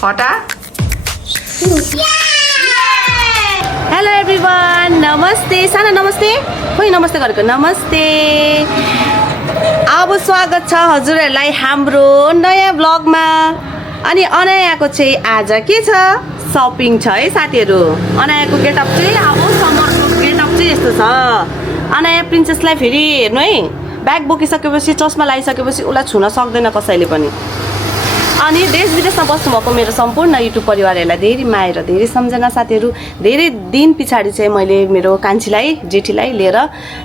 हटा hello everyone नमस्ते साना नमस्ते खोइ नमस्ते गरेको नमस्ते अब स्वागत छ हजुरहरूलाई हाम्रो नयाँ ब्लगमा अनि अनायाको चाहिँ आज के छ सपिङ छ है साथीहरू अनायाको गेटअप चाहिँ अब समरको गेटअप चाहिँ यस्तो छ अनाया प्रिन्सेसलाई फेरि हेर्नु है ब्याग बोकिसकेपछि चस्मा लगाइसकेपछि उसलाई छुन सक्दैन कसैले पनि अनि देश विदेशमा बस्नुभएको मेरो सम्पूर्ण युट्युब परिवारहरूलाई धेरै माया र धेरै सम्झना साथीहरू धेरै दिन पछाडि चाहिँ मैले मेरो कान्छीलाई जेठीलाई लिएर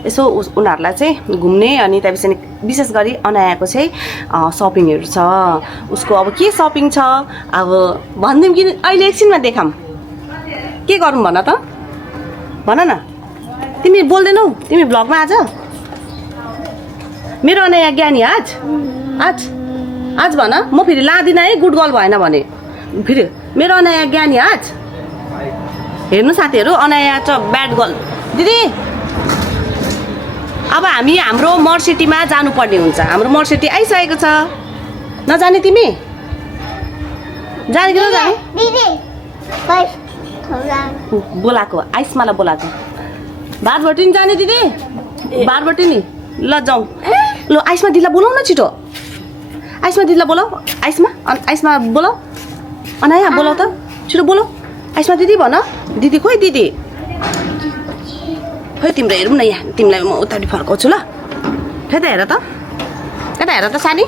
यसो उनीहरूलाई चाहिँ घुम्ने अनि त्यसपछि विशेष गरी अनायाको चाहिँ सपिङहरू छ उसको अब के सपिङ छ अब भनिदिउँ कि अहिले एकछिनमा देखाऊँ के गरौँ भन त भन न तिमी बोल्दैनौ तिमी भ्लगमा आज मेरो अनाया ज्ञानी आज भन म फेरि लादिनँ है गुड गर्ल भएन भने फेरि मेरो अनाया ज्ञानी आज हेर्नु साथीहरू अनाया छ ब्याड गर्ल दिदी अब हामी हाम्रो मर्सिटीमा जानुपर्ने हुन्छ हाम्रो मर्सिटी आइसकेको छ नजाने तिमी जाने कि नजाने बोलाएको आइसमालाई बोलाएको बारबटी नि जाने दिदी बारबटी नि ल जाउँ ल आइसमा दिदीलाई बोलाउ न छिटो आइसमा दिदीलाई बोलाऊ आइसमा बोलाऊ अनाया बोलाऊ त छिटो बोलाऊ आइसमा दिदी भन दिदी खोइ दिदी खोइ तिम्रो हेरौँ न यहाँ तिमीलाई म उतापट्टि फर्काउँछु ल यता हेर त सानी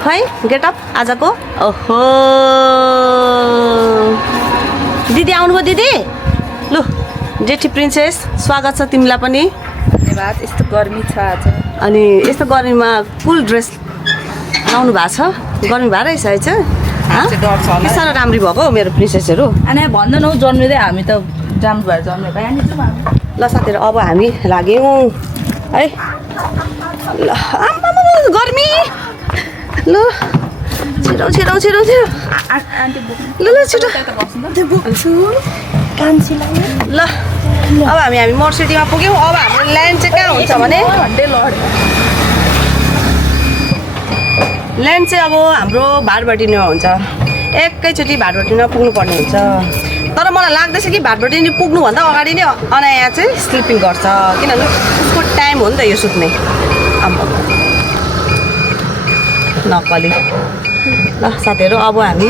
खै गेटअप आजको ओहो दिदी आउनुभयो दिदी लु जेठी प्रिन्सेस स्वागत छ तिमीलाई पनि धन्यवाद यस्तो गर्मी छ आज अनि यस्तो गर्मीमा फुल ड्रेस लाउनु भएको छ गर्मी भएर रहेछ है चाहिँ साह्रो राम्री भएको मेरो प्रिन्सेसहरू अनि भन्दैन हौ जन्मिँदै हामी त राम्रो भएर जन्मेको ल साथीहरू अब हामी लाग्यौँ है ल गर्मी ल छिटो ल छिटो ल अब हामी मर्सिटीमा पुग्यौँ अब हाम्रो ल्यान्ड चाहिँ कहाँ हुन्छ भने ल्यान्ड चाहिँ अब हाम्रो भाटभटिनीमा हुन्छ एकैचोटि भाटभटिनीमा पुग्नुपर्ने हुन्छ तर मलाई लाग्दैछ कि भाटभटिनी पुग्नुभन्दा अगाडि नै अनाया चाहिँ स्लिपिङ गर्छ किनभने उसको टाइम हो नि त यो सुत्ने अब नक्कली ल साथीहरू अब हामी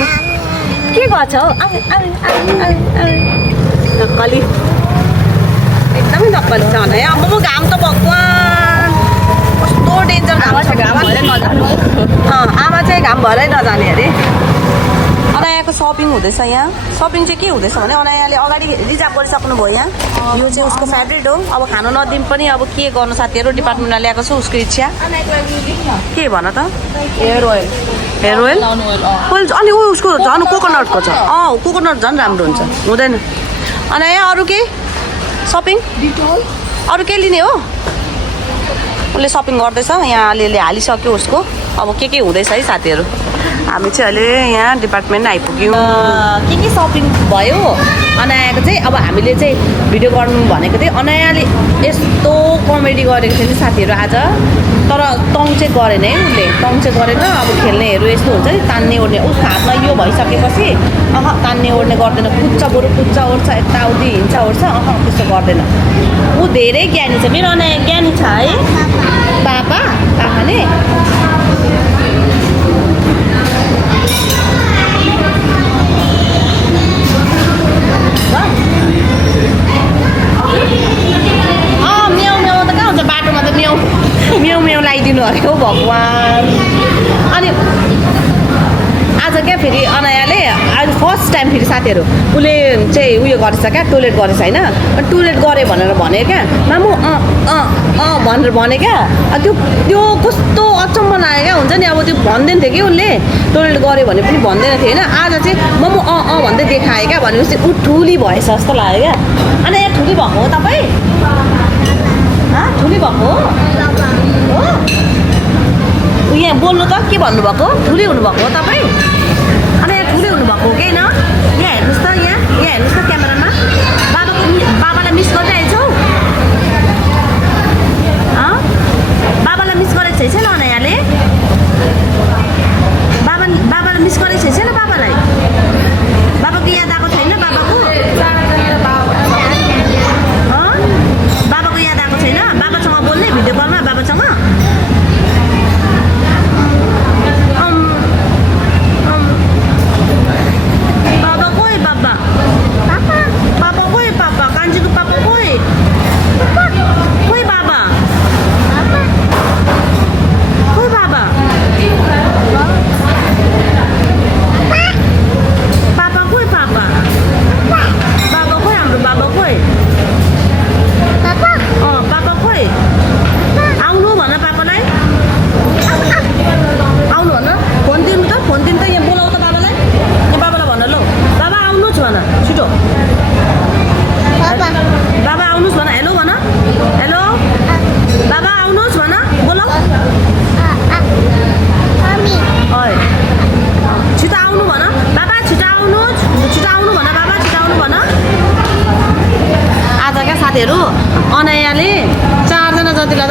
के गर्छ हौ नक्कली एकदमै नक्कली छ अनाया अब म घाम त भगवान् कस्तो डेन्जर घाम छ घाम भएरै नजानु आमा चाहिँ घाम भएरै नजाने अरे अनायाको सपिङ हुँदैछ यहाँ सपिङ चाहिँ के हुँदैछ भने अनायाले अगाडि रिजर्भ गरिसक्नु भयो यहाँ यो चाहिँ उसको फेभरेट हो अब खानु नदिउँ पनि अब के गर्नु साथीहरू डिपार्टमेन्टमा ल्याएको छु उसको इच्छा के भन त हेयर ओइल अनि उसको झन् कोकोनटको छ कोकोनट झन् राम्रो हुन्छ हुँदैन अनाया अरू के सपिङ अरू के लिने हो उसले सपिङ गर्दैछ यहाँ अलिअलि हालिसक्यो उसको अब के हुँदैछ है साथीहरू हामी चाहिँ अहिले यहाँ डिपार्टमेन्ट आइपुग्यौँ के सपिङ भयो अनायाको चाहिँ अब हामीले चाहिँ भिडियो गर्नु भनेको थिएँ अनायाले यस्तो कमेडी गरेको थियो नि साथीहरू आज तर तङ चाहिँ गरेन है उसले तङ चाहिँ गरेन अब खेल्नेहरू यस्तो हुन्छ नि तान्ने ओर्ने उसको हातमा यो भइसकेपछि तान्ने ओर्ने गर्दैन कुच्चा ओर्छ यताउति हिँड्छ ओर्छ त्यस्तो गर्दैन ऊ धेरै ज्ञानी छ मेरो अनाया ज्ञानी छ है पापाले म्याउ त कहाँ हुन्छ बाटोमा त म्याउ लगाइदिनु अरे हौ भगवान् अनि आज क्या फेरि अनायाले आज फर्स्ट टाइम फेरि साथीहरू उसले चाहिँ उयो गरेछ क्या टोइलेट गरेछ होइन टोइलेट गरेँ भनेर भने क्या मामु भनेर भने क्या त्यो कस्तो अचम्म लाग्यो क्या हुन्छ नि अब त्यो भन्दैन थियो कि उसले टोइलेट गऱ्यो भने पनि भन्दैन थियो होइन आज चाहिँ मामु भन्दै देखाएँ क्या भनेपछि ऊ ठुली भएछ जस्तो लाग्यो क्या अनि यहाँ ठुली भएको हो तपाईँ ठुली भएको हो यहाँ बोल्नु त के भन्नुभएको ठुली हुनुभएको हो तपाईँ अनि यहाँ ठुली हुनुभएको हो कि होइन यहाँ हेर्नुहोस् त यहाँ हेर्नुहोस् त क्यामेरामा बाबालाई मिस गर्दै आइछौ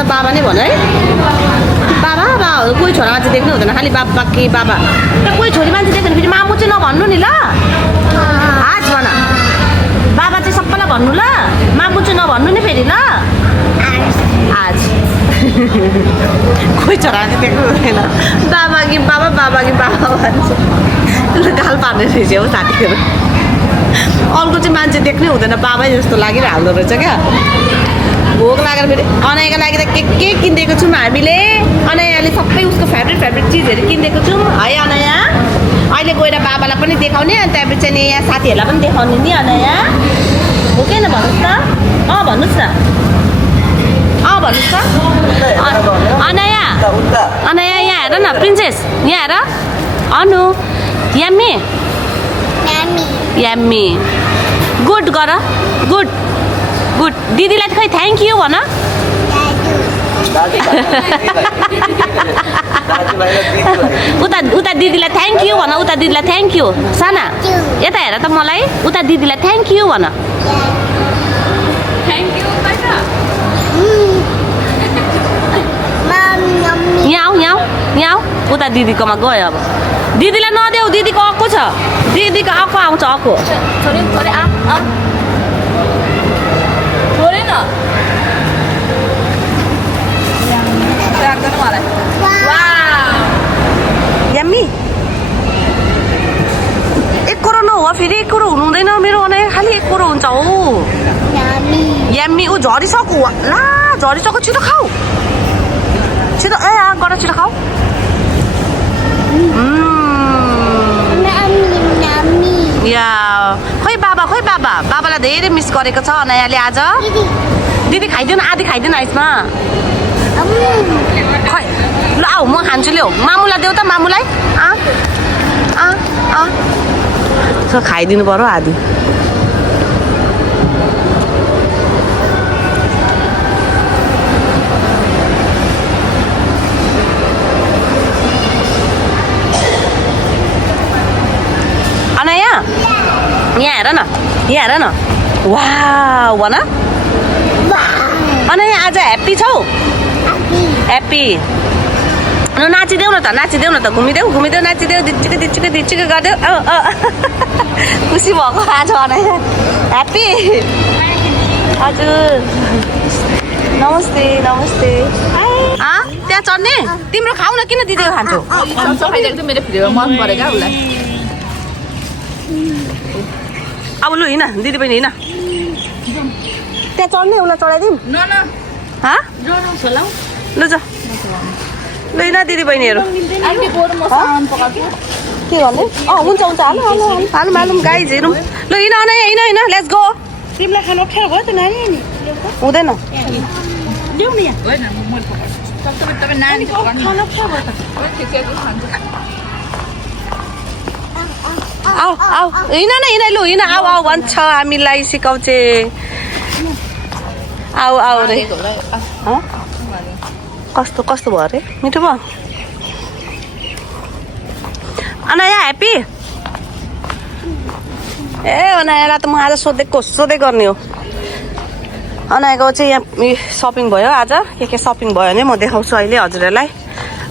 बाबा नै भन है बाबा बा कोही छोरा मान्छे देख्नु हुँदैन खालि बाबा कि बाबा कोही छोरी मान्छे देख्यो भने फेरि मामु चाहिँ नभन्नु नि ल आज भन बाबा चाहिँ सबैलाई भन्नु ल मामु चाहिँ नभन्नु नि फेरि ल आज कोही छोरा मान्छे देख्नु हुँदैन बाबा कि बाबा भन्छ गाल पार्ने रहेछ हो साथीहरू अर्को चाहिँ मान्छे देख्नै हुँदैन बाबै जस्तो लागिरहँदो रहेछ क्या भोक लागेर फेरि अनायाको लागि त के किनिदिएको छौँ हामीले अनायाले सबै उसको फेभरेट चिजहरू किनिदिएको छौँ है अनाया अहिले गएर बाबालाई पनि देखाउने अनि त्यहाँपछि चाहिँ यहाँ साथीहरूलाई पनि देखाउने नि अनाया हो कि भन्नुहोस् त भन्नुहोस् न भन्नुहोस् त अनाया यहाँ हेर न प्रिन्सेस यहाँ हेर अनु याम्मी याम्मी गुड गर गुड दिदीलाई खै थ्याङ्क यू भन उता दिदीलाई थ्याङ्क यू भन उता दिदीलाई थ्याङ्क यू साना यता हेर त मलाई उता दिदीलाई थ्याङ्क यू भन यहाँ आऊ उता दिदीकोमा गयो अब दिदीलाई नदेऊ दिदीको अक्को छ दिदीको अक्को आउँछ अक्को यम्मी एक कुरो नहो फेरि एक कुरो हुनु हुँदैन मेरो अनाया खालि एक कुरो हुन्छ हो यम्मी ऊ झरिसक्यो ला झरिसक्यो छिटो खाऊ छिटो गर छिटो खाऊ या खोइ बाबालाई धेरै मिस गरेको छ अनायाले आज दिदी खाइदिनु आधी खाइदिनु आइसमा खै ल आऊ म खान्छु ल्याउ मामुलाई देऊ त मामुलाई खाइदिनु पर्यो आधी अनाया यहाँ हेर न वाउ भन अनाया आज ह्याप्पी छौ ह्याप्पी नाचिदेऊ न त घुमिदेऊ नाचिदेऊ दिच्चिक गरिदेऊ खुसी भएको आज अनाया ह्याप्पी हजुर नमस्ते त्यहाँ चढ्ने तिम्रो खाऊ न किन दिदीको खान्छौ मेरो फ्लेभर मन परेको उसलाई अब लु हिँड दिदी बहिनी हिँड त्यहाँ चढ्ने उसलाई चढाइदिउँ लु ल हिँड दिदी बहिनीहरू के गर्ने हुन्छ हालौँ गाइज हेरौँ ल हिँड लेट्स गो तिमीलाई खानु अप्ठ्यारो भयो त नानी हुँदैन आऊ हिँड आऊ भन्छ हामीलाई सिकाउँछ आऊ रे कस्तो भयो अरे मिठो भयो अनाया ह्याप्पी अनायालाई त म आज सोधै गर्ने हो अनायाको चाहिँ यहाँ सपिङ भयो आज के सपिङ भयो भने म देखाउँछु अहिले हजुरहरूलाई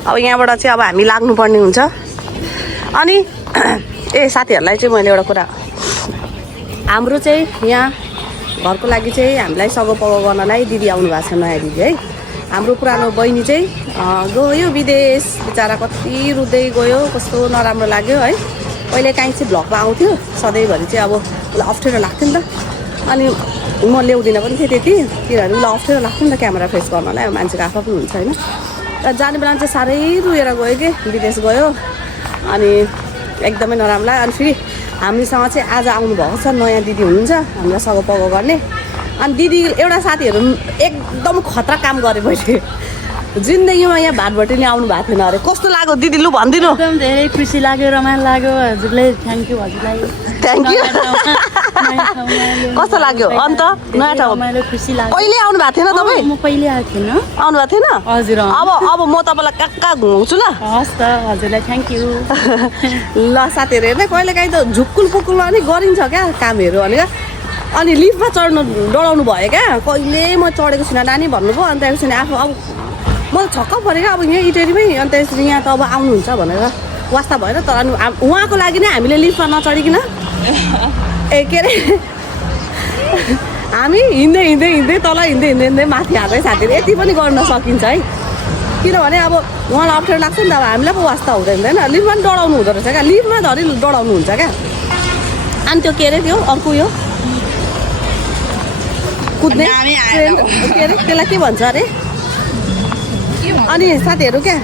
अब यहाँबाट चाहिँ अब हामी लाग्नुपर्ने हुन्छ अनि साथीहरूलाई चाहिँ मैले एउटा कुरा हाम्रो चाहिँ यहाँ घरको लागि चाहिँ हामीलाई सघाउपघाउ गर्नलाई दिदी आउनु भएको छ नयाँ दिदी है हाम्रो पुरानो बहिनी चाहिँ गयो विदेश बिचरा कति रुँदै गयो कस्तो नराम्रो लाग्यो है पहिले काहीँ चाहिँ भ्लगमा आउँथ्यो सधैँभरि चाहिँ अब उसलाई अप्ठ्यारो लाग्थ्यो नि त अनि म ल्याउँदिनँ पनि थिएँ त्यति किनभने उसलाई अप्ठ्यारो लाग्थ्यो नि त क्यामेरा फेस गर्नलाई अब मान्छेको आफै पनि हुन्छ होइन र जाने बेला चाहिँ साह्रै रुएर गयो कि विदेश गयो अनि एकदमै नराम्रो लाग्यो अनि फेरि हामीसँग चाहिँ आज आउनुभएको छ नयाँ दिदी हुनुहुन्छ हामीलाई सघाउपघाउ गर्ने अनि दिदी एउटा साथीहरू एकदम खतरा काम गरे मैले जिन्दगीमा यहाँ भाटभटी नै आउनु भएको थिएन अरे कस्तो लाग्यो दिदी लु भनिदिनु एकदम धेरै खुसी लाग्यो रमाइलो लाग्यो हजुरले थ्याङ्क यू हजुरलाई थ्याङ्क यू कस्तो लाग्यो अन्त नयाँ ठाउँ खुसी लाग्यो कहिले आउनु भएको थिएन तपाईँ म पहिले आएको थिएन आउनु भएको थिएन हजुर अब म तपाईँलाई कहाँ घुमाउँछु ल हस् त हजुरलाई थ्याङ्क यू ल साथीहरू हेर्दै कहिले काहीँ त झुक्कुल पुक्कुल अनि गरिन्छ क्या कामहरू भनेर अनि लिफ्टमा चढ्नु डराउनु भयो क्या कहिले म चढेको छुइनँ नानी भन्नुभयो अनि त्यसपछि आफू अब मलाई छक्क पऱ्यो क्या अब यहाँ इटेरीमै अनि त्यसपछि यहाँ त अब आउनुहुन्छ भनेर वास्ता भएन तर अनि उहाँको लागि नै हामीले लिफ्टमा नचढिकन ए के अरे हामी हिँड्दै हिँड्दै हिँड्दै तल हिँड्दै हिँड्दै हिँड्दै माथि हाल्दै साथीहरू यति पनि गर्न सकिन्छ है किनभने अब उहाँलाई अप्ठ्यारो लाग्छ नि त अब हामीलाई पो वास्ता हुँदैन लिफ्टमा पनि डराउनु हुँदो रहेछ क्या लिफ्टमा धरि डराउनु हुन्छ क्या अनि त्यो के अरे त्यो अर्को यो कुद्ने ट्रेन के अरे त्यसलाई के भन्छ अरे अनि साथीहरू क्या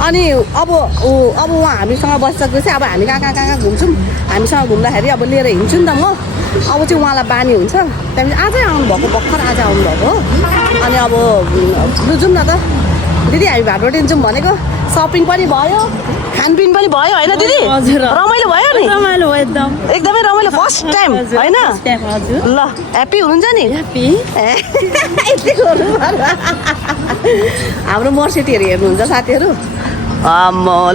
अनि अब उहाँ हामीसँग बसिसकेपछि अब हामी कहाँ कहाँ कहाँ घुम्छौँ हामीसँग घुम्दाखेरि अब लिएर हिँड्छु नि त म अब चाहिँ उहाँलाई बानी हुन्छ त्यहाँदेखि आजै आउनुभएको भर्खर आज आउनुभएको हो अनि अब लु जाउँ न त दिदी हामी भाटबटी जाउँ भनेको सपिङ पनि भयो खानपिन पनि भयो होइन दिदी रमाइलो भयो नि रमाइलो भयो एकदम एकदमै रमाइलो फर्स्ट टाइम होइन हजुर ल ह्याप्पी हुनुहुन्छ नि ह्याप्पी यति गर्नु पर्यो हाम्रो मर्सिटीहरू हेर्नुहुन्छ साथीहरू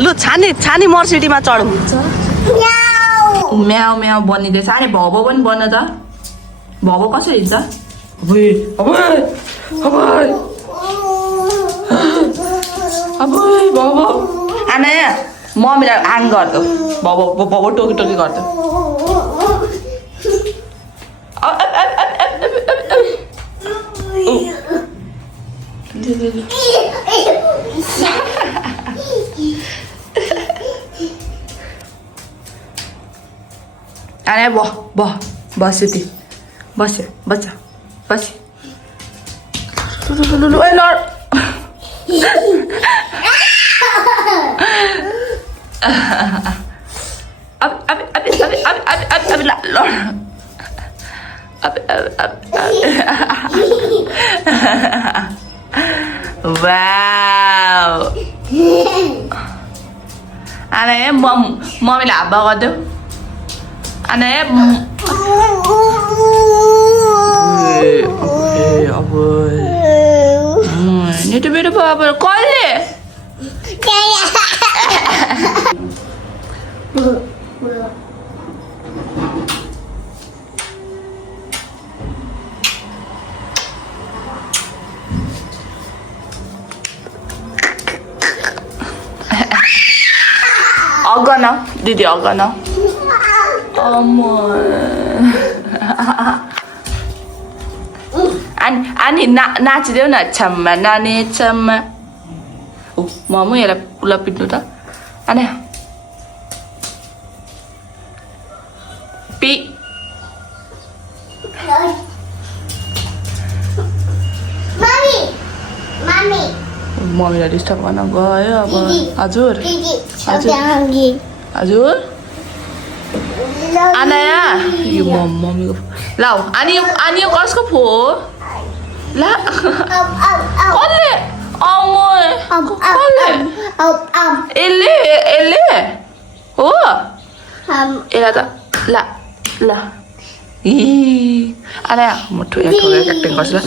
लु छानी मर्सिटीमा चढौँ म्याउ म्याउ बनिँदैछ अरे भब पनि बन्न त भब कसरी हिँड्छ भब आना मम्मीलाई आङ गर्दो भब टोकी टोकी गर्दो अरे बस्यो ती बस्यो बच्चा बस्यो ए लड वाउ अरे मम्मीले हाब्बा गरिदेऊ अनि अब नेटो मेरो पो अब कहिले अगन दिदी अगन अनि नाचिदेऊ न छम्मा नानी छम्मा मम यसलाई पुला पिट्नु त अनि पी मम्मीलाई डिस्टर्ब गर्न गयो अब हजुर हजुर अनाया यो मम्मीको ल अनि यो कसको फो ला कसले यसले हो यसलाई त ला ल अनाया मुठु एक्टिङ गर्छु ल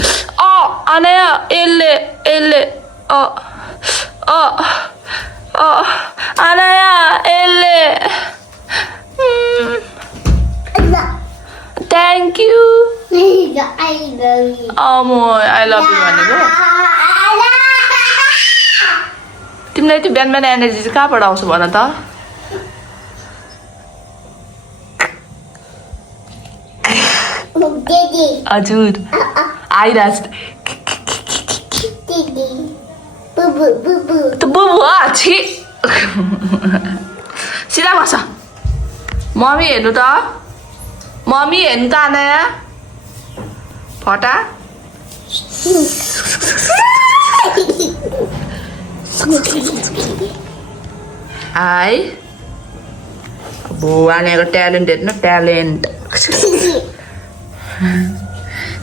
अनाया यसले अनाया यसले thank you I love you भनेको तिमीलाई त्यो बिहान बिहान एनर्जी चाहिँ कहाँबाट आउँछ भन त हजुर आइरहेछ बुबु छि सिधा बस मम्मी हेर्नु त मम्मी हेर्नु त अनाया फटा आई अब अनायाको ट्यालेन्ट हेर्नु ट्यालेन्ट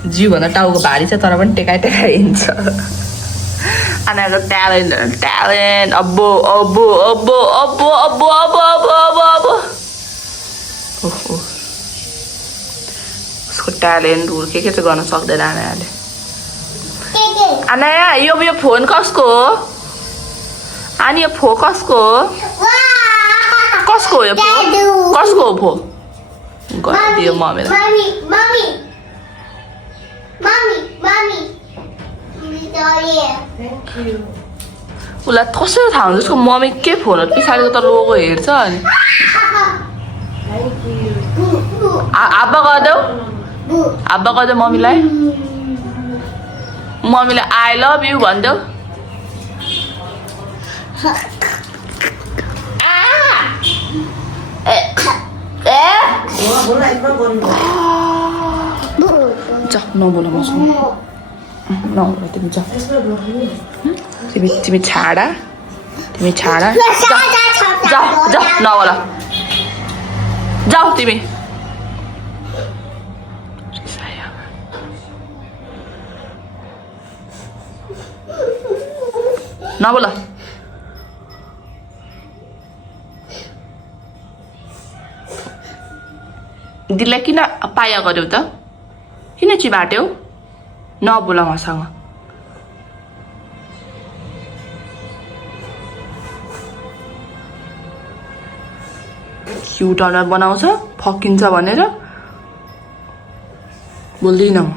जिउ भन्दा टाउको भारी छ तर पनि टेकाइ हिँड्छ अनायाको ट्यालेन्ट अब्बो उसको ट्यालेन्ट के चाहिँ गर्न सक्दैन अनायाले अनाया यो फोन कसको हो अनि यो फो कसको हो कसको हो यो फो कसको हो फो गरिदियो मम्मीलाई Mommy, mommy, mommy, mommy. Victoria. उसलाई कसरी थाहा हुन्छ उसको मम्मी के फोन हो पछाडिको त लोगो हेर्छ अनि आब्बा गरिदेऊ आब्बा गरिदेऊ मम्मीलाई मम्मीलाई आई लभ यु भनिदेऊ जा नबोल मसँग नबोल तिमी जा तिमी छाडा जा जा जा नबोल जाऊ तिमी नबोल दिदीलाई किन पाया गर्यौ त किन चिबाट्यौ नबोल मसँग क्युट अनुहार बनाउँछ फकिन्छ भनेर बोल्दिनँ म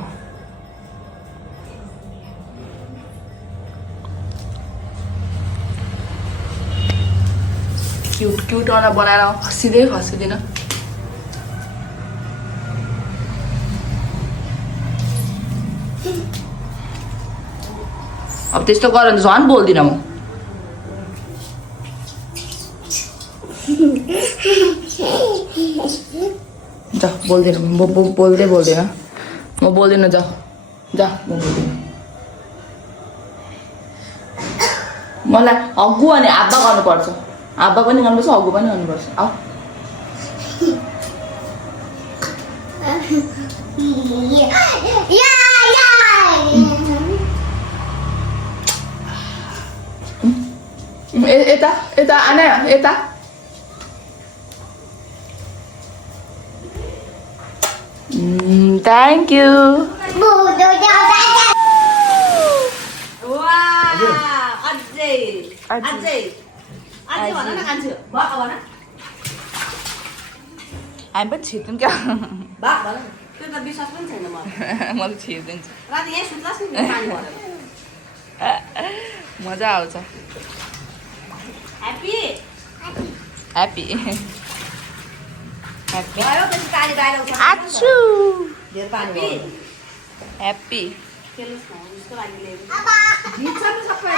क्युट क्युट अनुहार बनाएर खसिदिनँ अब त्यस्तो गर भने झन् बोल्दिनँ म जा बोल्दिनँ म बोल्दिनँ म बोल्दिनँ जा जा म बोल्दिनँ मलाई हग्गु अनि आब्बा गर्नुपर्छ आब्बा पनि गर्नुपर्छ हग्गु पनि गर्नुपर्छ आऊ यता यता आना यता थ्याङ्क यू अझै भन न कान्छु भन हामी पनि छिर्छौँ क्या भन त्यो त विश्वास पनि छैन म त छिरिदिन्छु राति यहीँ सुत्लास् नि पानी भरेर मजा आउँछ ह्याप्पी ह्याप्पी भयो त्यसको गाडी बाहिर उठाउनु आछु धेरै पानी भयो ह्याप्पी खेल्नुहोस् न उसको लागि ल्याएको Apa? भिज्छ नि सबै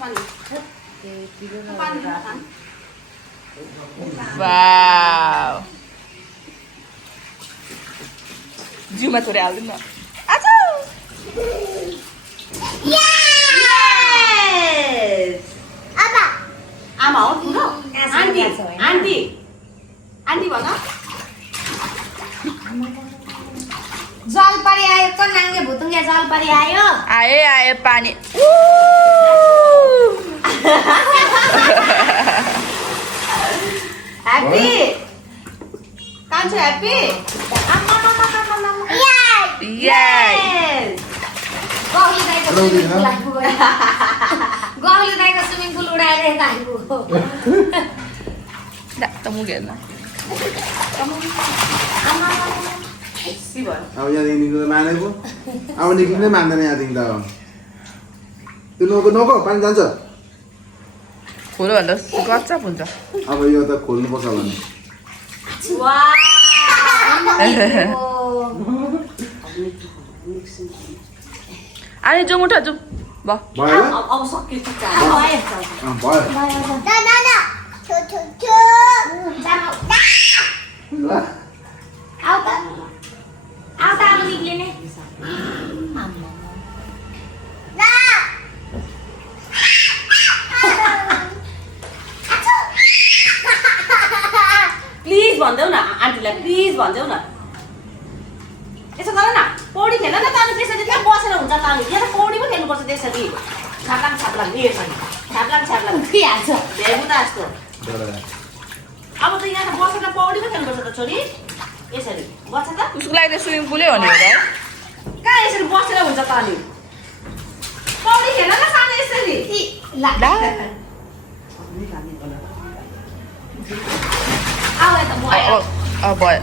पानी चिसो पानी पानी खानु वाउ जिउमा थोरै हालिदिनु न आछु Yes! Apa? आमा हो ठुलो आन्टी आन्टी आन्टी भन जलपरी आयो त नाङ्गे भुतुङ्गे जलपरी आयो आए पानी happy Kanchhu happy Yes! Gauli दाइको स्विमिङ पुल आइपुग्यो गौली दाइको स्विमिङ पुल उडाएर यता आइपुग्यो त मुगेन सी भयो अब यहाँदेखि निक्लिँदा मानेको अब निक्लिनै मान्दैन यहाँदेखि त अब त्यो नको पानी जान्छ खोलो भन्दा गच्चा हुन्छ अब यो त खोल्नुपर्छ भने अनि जाउँ उठ जाउँ भयो अब सक्यो चुच्चा भयो ना छु छु छु जाऊ ल आउ त अब निक्लिने ना प्लिज भनिदेऊ न आन्टीलाई प्लिज भनिदेऊ न यसो गर न पौडी खेल न त अनि त्यसरी त्यहाँ बसेर हुन्छ त अनि यहाँ त पौडी पो खेल्नुपर्छ त्यसरी छाप्लाङ नि यसरी छाप्लाङ उठिहाल्छ भ्यागुता जस्तो अब त यहाँ त बसेर पौडी पो खेल्नुपर्छ त छोरी यसरी बस्छ त उसको लागि त स्विमिङ पुलै हो नि हो कहाँ यसरी बसेर हुन्छ त अनि पौडी खेल न सानो यसरी ला आऊ यता भयो भयो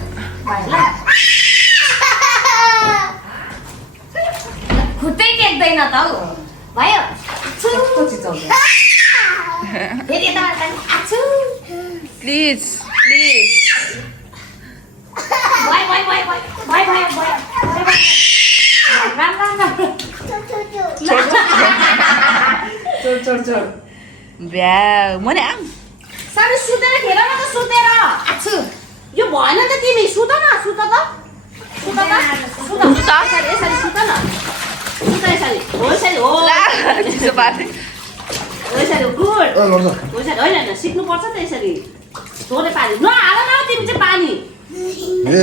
ल खुट्टै टेक्दैन त हौ भयो कस्तो चिचाउँछ फेरि यता आछु प्लिज भयो भयो भयो भयो भयो भयो भयो राम राम राम चोर भ्याउ मने आम सानो सुतेर खेल न त सुतेर आछु यो भएन त तिमी सुत न सुत त यसरी सुत न सुत यसरी हो यसरी हो त्यसो बारे हो यसरी गुड लड्छ हो यसरी होइन सिक्नुपर्छ त यसरी तोले पानी नहाल न तिमी चाहिँ पानी ए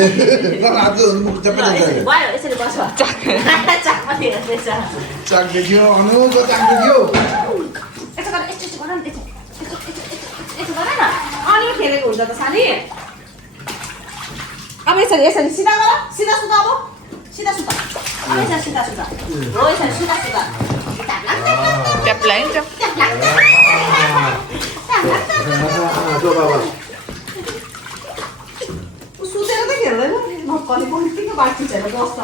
ल आज मुख चप्पल यसरी भयो यसरी बस चाक पनि हेर्दैछ चाक देखियो अनुको चाक देखियो यसो गर यस्तो गर न यसो गर न अनि खेलेको हुन्छ त सानी अब यसरी यसरी सिधा गर सिधा सुत अब सिधा सुत अब यसरी सिधा सुत हो यसरी सिधा सुत ट्याप लाइन ट्याप जो बाबा सुतेर त खेल्दैन नक्कली पनि बाँकी छैन बस्छ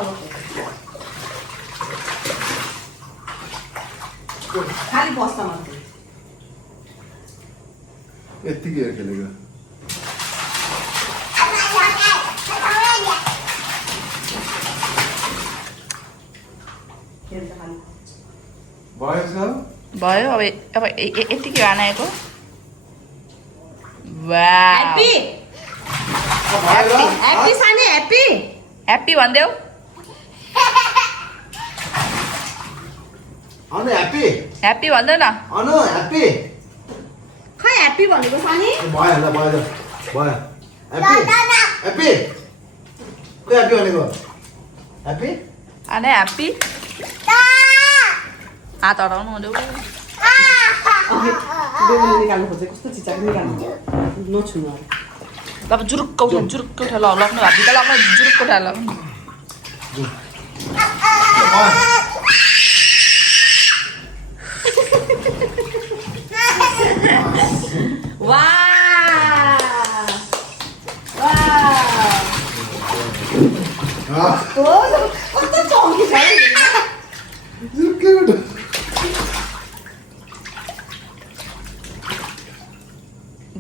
खालि बस्छ मात्रै यतिकै खेलेको खेल्छ खालि भयो सर भयो अब यतिकै आनाएको वा ह्याप्पी ह्याप्पी सानी ह्याप्पी ह्याप्पी भनिदेऊ अनु ह्याप्पी ह्याप्पी भन्दैन अनु ह्याप्पी खै ह्याप्पी भनेको सानी भयो ल भयो ह्याप्पी ह्याप्पी खोइ ह्याप्पी भनेको ह्याप्पी आने ह्याप्पी हात हटाउनु हुँदै बेहुली निकाल्नु खोजेँ कस्तो चिचाक निकाल्नु नछुनु अरे अब जुरुक्क उठ्यो लग्नु हात लाग्नु जुरुक्क उठाएर लग्नु कस्तो चौकी छ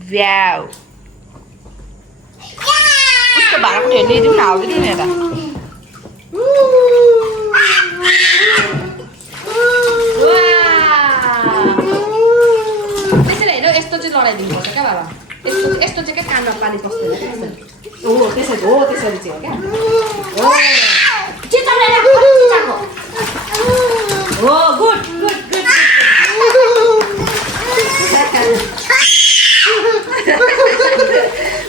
भ्याउ उसको भाँडाको ल्याइदिउँ न हालिदिउँ न यता त्यसरी होइन यस्तो चाहिँ लडाइदिनुपर्छ क्या बाबा यस्तो चाहिँ क्या कानमा पानी पस्दैन हो त्यसरी चाहिँ हो क्या हो हो गुड गुड गुड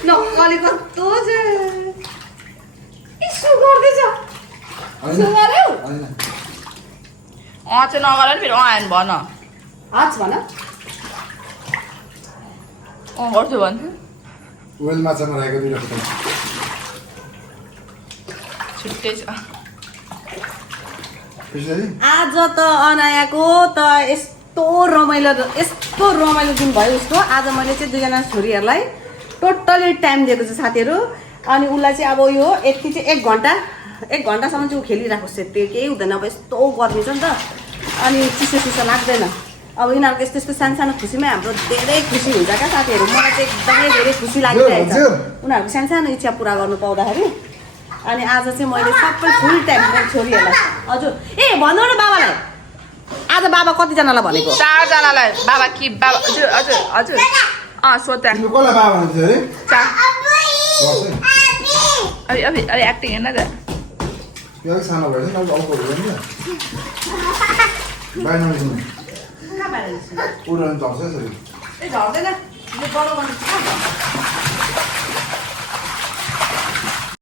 नक्कली कस्तो छ यसो गर्दैछ यसो गर्यौ चाहिँ नगर नि फेरि आयो भन हाच भन गर्छु भन्छु वेल माछामा राखेको दुईटा फोटो छुट्टै छ त्यसरी आज त अनायाको त यस्तो रमाइलो दिन भयो उसको आज मैले चाहिँ दुईजना छोरीहरूलाई टोटली टाइम दिएको छु साथीहरू अनि उसलाई चाहिँ अब यो यति चाहिँ एक घन्टासम्म चाहिँ ऊ खेलिरहेको छ त्यो केही हुँदैन अब यस्तो गर्मी छ नि त अनि चिसो लाग्दैन अब यिनीहरूको यस्तो सानो खुसीमै हाम्रो धेरै खुसी हुन्छ क्या साथीहरू मलाई चाहिँ एकदमै धेरै खुसी लागिरहेको छ उनीहरूको सानो इच्छा पुरा गर्नु पाउँदाखेरि अनि आज चाहिँ मैले सबै फुल टाइम छोरीहरूलाई हजुर ए भन्नु न बाबालाई आज बाबा कतिजनालाई भनेको 4 जनालाई बाबा कि बाबा हजुर सोध्दा तिम्रो कसलाई बाबा भन्छ अरे अब एक्टिङ हेर्न त यो अलिक सानो भएछ नि अलिक अल्को हुँदैन नि बाहिर ननिस्नु उड्न चल्छ यसरी ए झर्दैन यो बडो गर्नु